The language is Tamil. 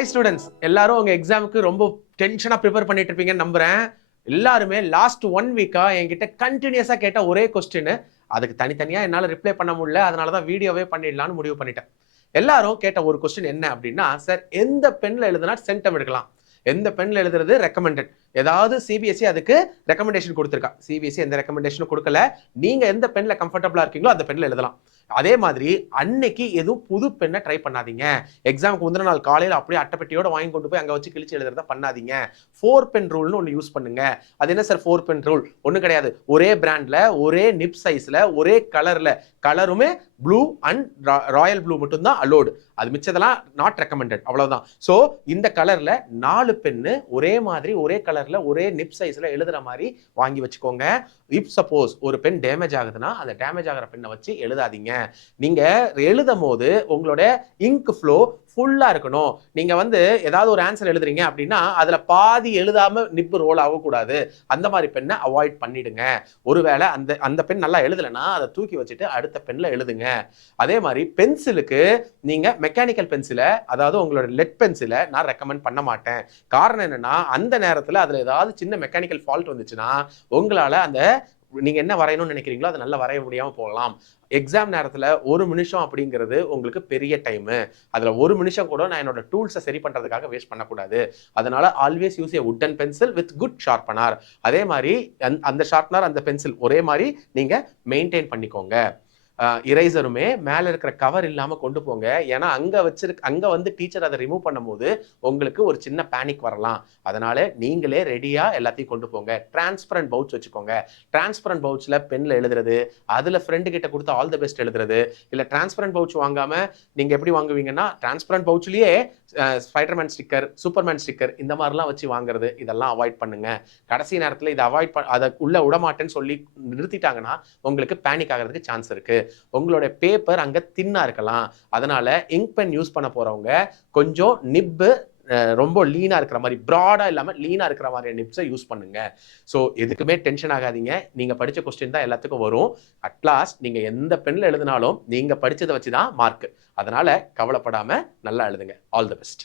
ஹாய் ஸ்டூடெண்ட்ஸ், எல்லாரும் உங்க எக்ஸாமுக்கு ரொம்ப டென்ஷனா ப்ரிப்பேர் பண்ணிட்டு இருப்பீங்கன்னு நம்புறேன். எல்லாருமே லாஸ்ட் 1 வீக்கா என்கிட்ட கண்டினியூஸா கேட்ட ஒரே கொஸ்டின், அதுக்கு தனித்தனியா என்னால ரிப்ளை பண்ண முடியல. அதனாலதான் வீடியோவே பண்ணிடலாம்னு முடிவு பண்ணிட்டேன். எல்லாரும் கேட்ட ஒரு கொஸ்டின் என்ன அப்படின்னா, சார் எந்த பென்ல எழுதுனா சென்டம் எடுக்கலாம், எந்த பென்ல எழுதுறது ரெக்கமெண்டட், ஏதாவது சிபிஎஸ்சி அதுக்கு ரெக்கமெண்டேஷன் கொடுத்துருக்கா? சிபிஎஸ்சி எந்த ரெக்கமெண்டேஷனும் கொடுக்கல. நீங்க எந்த பென்ல கம்ஃபர்டபுளா இருக்கீங்களோ அந்த பென்ல எழுதலாம். அதே மாதிரி அன்னைக்கு எதுவும் புது பெண்ணை ட்ரை பண்ணாதீங்க. எக்ஸாமுக்கு முந்தின நாள் காலையில் அப்படியே அட்டைப்பெட்டியோட வாங்கி கொண்டு போய் அங்கே வச்சு கிழிச்சு எழுதுறத பண்ணாதீங்க. 4 பென் ரூல்னு ஒன்று யூஸ் பண்ணுங்க. அது என்ன சார் 4 பென் ரூல்? ஒன்றும் கிடையாது. ஒரே பிராண்ட்ல, ஒரே நிப் சைஸ்ல, ஒரே கலர்ல, கலருமே ப்ளூ அண்ட் ராயல் ப்ளூ மட்டும் தான் அலோடு. அது மிச்சதெல்லாம் நாட் ரெக்கமெண்டட், அவ்வளவுதான். ஸோ இந்த கலர்ல 4 பென்னு ஒரே மாதிரி, ஒரே கலர்ல, ஒரே நிப் சைஸ்ல எழுதுற மாதிரி வாங்கி வச்சுக்கோங்க. இப் சப்போஸ் ஒரு பென் டேமேஜ் ஆகுதுன்னா அந்த டேமேஜ் ஆகிற பெண்ணை வச்சு எழுதாதீங்க. நீங்க எழுதும் போது உங்களோட இங்க் ஃப்ளோ ஃபுல்லா இருக்கணும். நீங்க ஏதாவது ஒரு ஆன்சர் எழுதுறீங்க அப்படின்னா அதுல பாதி எழுதாம நிப்பு ரோல் ஆகக்கூடாது. அந்த மாதிரி பெண்ணை அவாய்ட் பண்ணிடுங்க. ஒருவேளை அந்த பெண் நல்லா எழுதலைன்னா அதை தூக்கி வச்சுட்டு அடுத்த பென்ல எழுதுங்க. அதே மாதிரி பென்சிலுக்கு நீங்க மெக்கானிக்கல் பென்சிலை, அதாவது உங்களோட லெட் பென்சிலை நான் ரெக்கமெண்ட் பண்ண மாட்டேன். காரணம் என்னன்னா, அந்த நேரத்தில் அதுல ஏதாவது சின்ன மெக்கானிக்கல் ஃபால்ட் வந்துச்சுன்னா உங்களால நீங்க என்ன வரையணும்னு நினைக்கிறீங்களோ அதை நல்லா வரைய முடியாம போகலாம். எக்ஸாம் நேரத்துல 1 நிமிஷம் அப்படிங்கிறது உங்களுக்கு பெரிய டைம். அதுல 1 நிமிஷம் கூட நான் என்னோட டூல்ஸை சரி பண்றதுக்காக வேஸ்ட் பண்ணக்கூடாது. அதனால always use a wooden pencil with good sharpener. அதே மாதிரி அந்த ஷார்ப்னர், அந்த பென்சில் ஒரே மாதிரி நீங்க மெயின்டைன் பண்ணிக்கோங்க. இரேசருமே மேல இருக்கிற கவர் இல்லாம கொண்டு போங்க. ஏன்னா அங்க டீச்சர் அதை ரிமூவ் பண்ணும்போது உங்களுக்கு ஒரு சின்ன பேனிக் வரலாம். அதனால நீங்களே ரெடியா எல்லாத்தையும் கொண்டு போங்க. டிரான்ஸ்பரண்ட் பவுச் வச்சுக்கோங்க. டிரான்ஸ்பரண்ட் பவுச்ல பென்ல எழுதுறது, அதுல ஃப்ரெண்டு கிட்ட கொடுத்து ஆல் தி பெஸ்ட் எழுதுறது, இல்ல டிரான்ஸ்பரண்ட் பவுச் வாங்காம நீங்க எப்படி வாங்குவீங்கன்னா, டிரான்ஸ்பரண்ட் பவுச்லயே ஸ்பைடர்மேன் ஸ்டிக்கர், சூப்பர்மேன் ஸ்டிக்கர் இந்த மாதிரிலாம் வச்சு வாங்குறது, இதெல்லாம் அவாய்ட் பண்ணுங்க. கடைசி நேரத்தில் இதை அதை உள்ள விடமாட்டேன்னு சொல்லி நிறுத்திட்டாங்கன்னா உங்களுக்கு பேனிக் ஆகிறதுக்கு சான்ஸ் இருக்கு. உங்களுடைய பேப்பர் அங்க தின்னா இருக்கலாம். அதனால இங்க் பென் யூஸ் பண்ண போறவங்க கொஞ்சம் நிப்பு ரொம்ப லீனா இருக்கிற மாதிரி, ப்ராடா இல்லாம லீனா இருக்கிற மாதிரி நிப்ஸை யூஸ் பண்ணுங்க. ஸோ எதுக்குமே டென்ஷன் ஆகாதீங்க. நீங்க படிச்ச கொஸ்டின் தான் எல்லாத்துக்கும் வரும். அட்லாஸ்ட் நீங்க எந்த பென்ல எழுதினாலும் நீங்க படிச்சதை வச்சுதான் மார்க். அதனால கவலைப்படாம நல்லா எழுதுங்க. All the best.